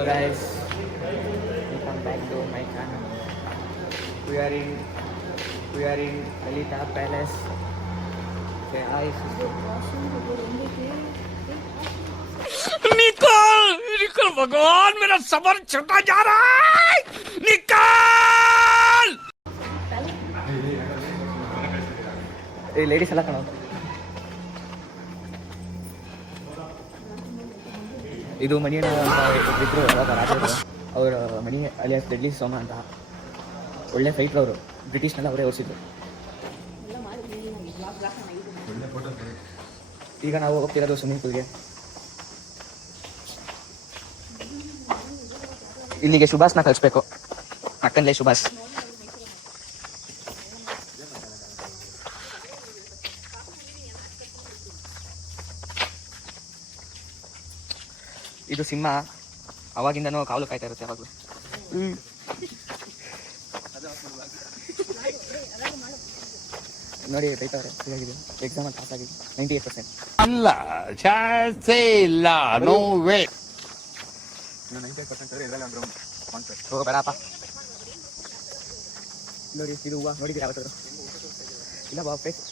So guys, welcome back to my channel. We are in Lalitha Palace. Say hi, sister. निकाल निकाल भगवान मेरा सबर छूटा जा रहा है निकाल Hey, ladies ಎಲ್ಲ ಕಣೋ. ಇದು ಮಣಿಯಣ್ಣ ಅಂತ ಇದ್ರು ಅವಾಗ ರಾಜರು. ಅವರ ಮಣಿ ಅಲಿಯಾಸ್ ಡೆಡ್ಲಿ ಸೋಮ ಅಂತ ಒಳ್ಳೆ ಫೈಟ್ರ್ ಅವರು. ಬ್ರಿಟಿಷ್ನೆಲ್ಲ ಅವರೇ ಓಡಿಸಿದ್ರು. ಈಗ ನಾವು ಹೋಗ್ತಿರೋದು ಸ್ವಿಮ್ಮಿಂಗ್ ಪೂಲ್ಗೆ. ಇಲ್ಲಿಗೆ ಸುಭಾಷ್ನ ಕಳಿಸ್ಬೇಕು. ಅಕ್ಕನ್ಲೇ ಸುಭಾಷ್. ಇದು ಸಿಂಹ. ಅವಾಗಿಂದನೂ ಕಾವಲು ಕಾಯ್ತಾ ಇರುತ್ತೆ ಯಾವಾಗಲೂ. ನೋಡಿ ಬೈತವ್ರೆ. ಹೇಗಿದೆ ಎಕ್ಸಾಮಲ್ಲಿ ಪಾಸ್ ಆಗಿದೆ 98%. ಅಲ್ಲ ಚಾನ್ಸೇ ಇಲ್ಲ ನೋ ವೇ 98% ಹೋಗ ಬೇಡಪ್ಪ. ನೋಡಿ ಇದು ಹೂವು ನೋಡಿದ್ದೀರಾ ಯಾವತ್ತಾದ್ರು? ಇಲ್ಲ ಬಾ ಫೇಸ್.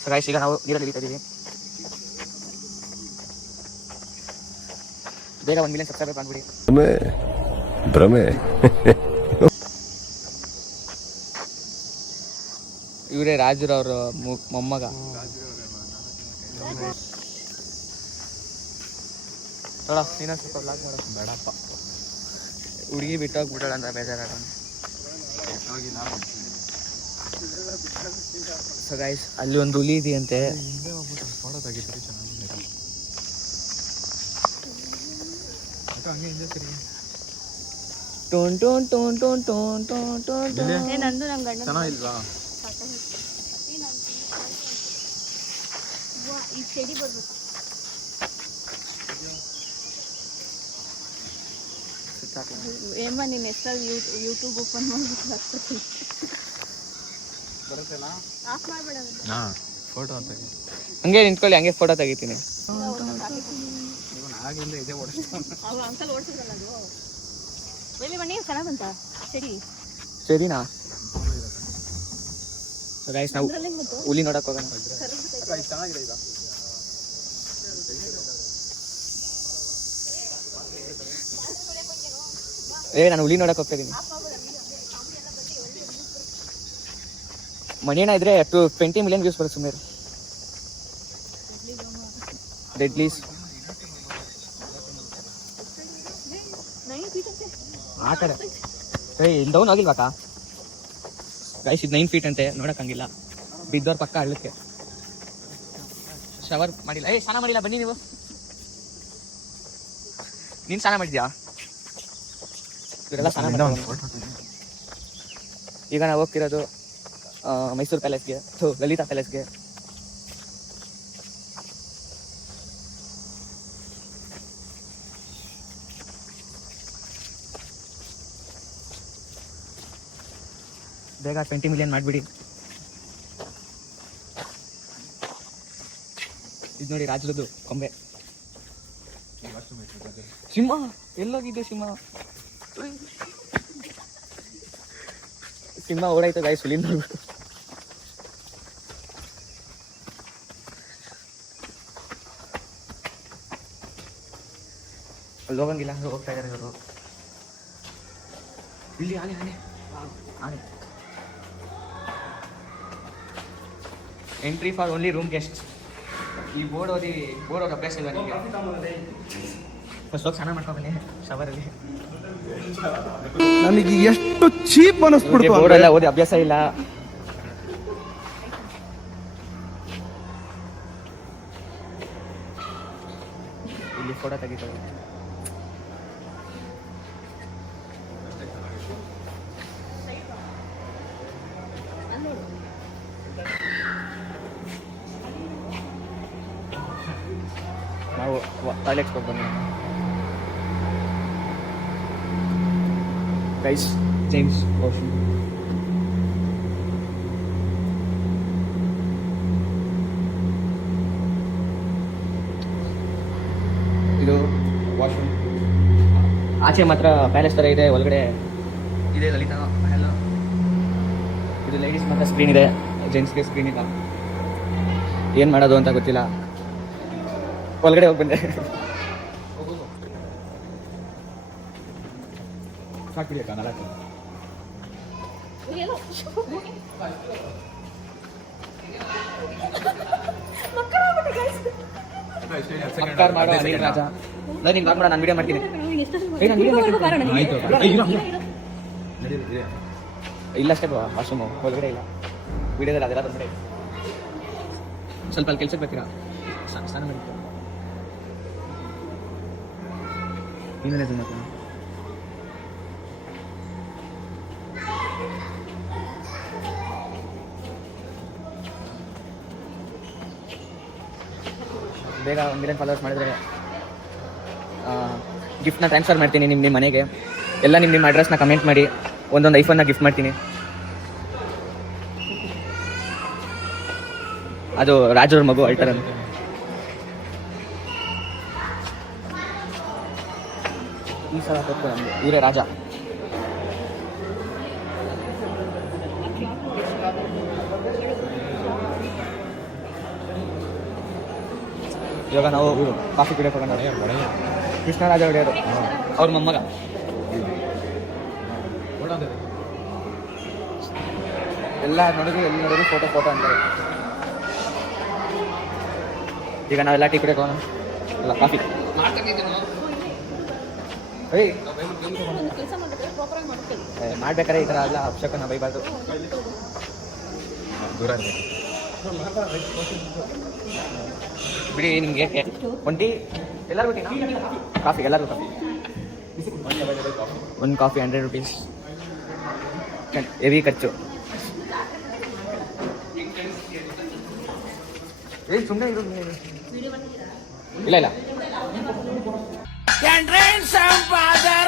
ಸೊ ಗೈಸ್, ಈಗ ನಾವು ನೀರಲ್ಲಿ ಇಳಿತಾ ಇದ್ದೀವಿ. ಬೇಗ 1 ಮಿಲಿಯನ್ ಸಬ್ಸ್ಕ್ರೈಬರ್ ಮಾಡ್ಬಿಡಿ. ಭ್ರಮೆ ಇವರೇ ರಾಜರವ್ರ ಮೊಮ್ಮಗ. ನೋಡ ನೀನು ಸ್ವಲ್ಪ ಬ್ಲಾಗ್ ಮಾಡು. ಬೇಡಪ್ಪ, ಹುಡುಗಿ ಬಿಟ್ಟೋಗ್ಬಿಟ್ಟಾಳ ಅಂತ ಬೇಜಾರಾಗ. ಸೊ ಗೈಸ್, ಅಲ್ಲಿ ಒಂದು ಹುಲಿ ಇದೆಯಂತೆ. ಟೋನ್ ಟೋನ್ ಟೋನ್ ಟೋನ್ ಟೋನ್ ಟೋನ್ ಟೋನ್ ಚೆನ್ನಾಗಿಲ್ವಾ? ಈ ಚೆಡಿ ಬರ್ಬೇಕು. ಏಮ್ಮ ನಿನ್ನ ಹೆಸರು ಯೂಟ್ಯೂಬ್ ಓಪನ್ ಮಾಡ್ಬಿಟ್ಟು ಹಾಕ್ತೀನಿ. ಆಫ್ ಮಾಡ್ಬೇಡ. ಫೋಟೋ ಹಂಗೆ ನಿಂತ್ಕೊಳ್ಳಿ, ಹಂಗೆ ಫೋಟೋ ತೆಗಿತೀನಿ. ಅಂಕಲ್ ಓಡಿಸಿದ್ರಲ್ಲ ಅದು. ಬೆಳಿ ಬನ್ನಿ, ಚೆನ್ನಾಗಿ ಬಂತ ಚೆಡಿ. ಸರಿನಾ? ಗೈಸ್, ನಾವು ಹುಲಿ ನೋಡಕ್ ಹೋಗೋಣ. ನಾನು ಹುಲಿ ನೋಡಕ್ ಹೋಗ್ತಾ ಇದೀನಿ. ಮಣಿಯಣ್ಣ ಇದ್ರೆ 20 ಮಿಲಿಯನ್ ವ್ಯೂಸ್ ಬರುತ್ತೆ ಸುಮ್ಮನೆ. ಡೆಡ್ಲೀಸ್ ಆ ಕಡೆ. ಇಲ್ಲಿ ಡೌನ್ ಆಗಿಲ್ವಾಕ ಗೈಸ್? ಇದು 9 ಫೀಟ್ ಅಂತೆ, ನೋಡಕ್ಕಂಗಿಲ್ಲ. ಬಿದ್ದವ್ರ ಪಕ್ಕ ಹಳ್ಳಕ್ಕೆ. ಶವರ್ ಮಾಡಿಲ್ಲ. ಸ್ನಾನ ಮಾಡಿಲ್ಲ, ಬನ್ನಿ ನೀವು. ನೀನ್ ಸ್ನಾನ ಮಾಡಿದ್ಯಾ? ಇವರೆಲ್ಲ ಸ್ನಾನ ಮಾಡಿ. ಈಗ ನಾವು ಹೋಗ್ತಿರೋದು ಮೈಸೂರು ಪ್ಯಾಲೇಸ್ಗೆ, ಲಲಿತಾ ಪ್ಯಾಲೇಸ್ಗೆ. ಬೇಗ 20 ಮಿಲಿಯನ್ ಮಾಡಿಬಿಡಿ. ಇದು ನೋಡಿ ರಾಜರದ್ದು ಕೊಂಬೆ. ಸಿಂಹ ಎಲ್ಲೋಗಿದ್ದೆ? ಸಿಂಹ ಓಡಾಯ್ತು ಗಾಯ. ಸುಲಿನ್ ನೋಡ್ಬಿಟ್ಟು ಅಲ್ಲಿ ಹೋಗಂಗಿಲ್ಲ, ಹೋಗ್ತಾ ಇದ್ದಾರೆ ಇವರು. ಇಲ್ಲಿ ಆನೆ ಆನೆ ಆನೆ. Entry for only room guest. ಈ ಬೋರ್ಡ್ ಓದಿ ಅಭ್ಯಾಸ ಇಲ್ಲ ನಿಮಗೆ? ಫಸ್ಟ್ ಹೋಗಿ ಸ್ನಾನ ಮಾಡ್ಕೊಂಬನ್ನಿ ಶವರಲ್ಲಿ. ನನಗೆ ಎಷ್ಟು ಚೀಪ್ ಅನಿಸ್ಬಿಡ್ತು. ಬೋರ್ಡ್ ಎಲ್ಲ ಓದಿ ಅಭ್ಯಾಸ ಇಲ್ಲ. ಇಲ್ಲಿ ಫೋಟೋ ತೆಗಿತಾರೆ. ನಾವು ಟಾಯ್ಲೆಟ್ಗೆ ಹೋಗಿ ಬಂದ ಗೈಸ್. James washroom. ಆಚೆ ಮಾತ್ರ ಪ್ಯಾಲೇಸ್ ಥರ ಇದೆ, ಒಳಗಡೆ ಇದೆ ಲಲಿತಾ ಮಹಲ್. ಇದು ಲೇಡೀಸ್ ಮಾತ್ರ ಸ್ಕ್ರೀನ್ ಇದೆ, ಜೆಂಟ್ಸ್ಗೆ ಸ್ಕ್ರೀನ್ ಇಲ್ಲ. ಏನು ಮಾಡೋದು ಅಂತ ಗೊತ್ತಿಲ್ಲ. ಒಳಗಡೆ ಹೋಗಿ ಬಂದೆ. ಮಕ್ಕಾರ್ ಮಾಡೋ ಅನಿಲ್ ರಾಜ. ನೀನು ವಾಕ್ ಮಾಡ, ನಾನು ವಿಡಿಯೋ ಮಾಡ್ತೀನಿ. ಇಲ್ಲ ಅಷ್ಟೇ ವಾಶ್ರೂಮು ಒಳಗಡೆ ಇಲ್ಲ. ವಿಡಿಯೋದಲ್ಲಿ ಅದೆಲ್ಲ ಬಂದರೆ ಸ್ವಲ್ಪ ಅಲ್ಲಿ ಕೆಲ್ಸಕ್ಕೆ ಬರ್ತೀರಾ? ಸ್ನಾನ ಮಾಡಿ ಇನ್ನೇನೇ ತುಂಬ ಬೇಗ 1 ಮಿಲಿಯನ್ ಫಾಲೋವರ್ಸ್ ಮಾಡಿದರೆ ಗಿಫ್ಟ್ನ ಟ್ರಾನ್ಸ್ಫರ್ ಮಾಡ್ತೀನಿ ನಿಮ್ಮ ಮನೆಗೆ. ಎಲ್ಲ ನಿಮ್ಮ ಅಡ್ರೆಸ್ನ ಕಮೆಂಟ್ ಮಾಡಿ, ಒಂದೊಂದು ಐಫೋನ್ನ ಗಿಫ್ಟ್ ಮಾಡ್ತೀನಿ. ಅದು ರಾಜವ್ರ ಮಗು ಅಳ್ತಾರೆ. ಈ ಸಲ ಕೊಟ್ಟು ನಮಗೆ ಇವರೇ ರಾಜ. ಇವಾಗ ನಾವು ಕಾಫಿ ಕುಡಿಯೋಕೆ ಹೋಗೋಣ. ಕೃಷ್ಣರಾಜ ಒಡೆಯರು ಅವ್ರ ಮೊಮ್ಮಗ. ಎಲ್ಲ ನೋಡಿದ್ರು, ಎಲ್ಲಿ ನೋಡಿದ್ರು ಫೋಟೋ ಅಂತಾರೆ. ಈಗ ನಾವೆಲ್ಲ ಟೀ ಕುಡಿಯೋಕೆ ಹೋಗೋಣ. ಅಲ್ಲ, ಕಾಫಿ. ಮಾಡ್ಬೇಕಾರೆ ಈ ಥರ ಎಲ್ಲ ಅಪ್ಶಕನ ಬೈಬಾರ್ದು. ಬಿಡಿ, ನಿಮಗೆ ಒಂಟಿ ಎಲ್ಲರಿಗೂ ಕಾಫಿ, ಎಲ್ಲರಿಗೂ ಕಾಫಿ. ಒಂದು ಕಾಫಿ 100 rupees. ಹೆವಿ ಖರ್ಚು. ಸುಮ್ಮನೆ ಇಲ್ಲ. Can rain some father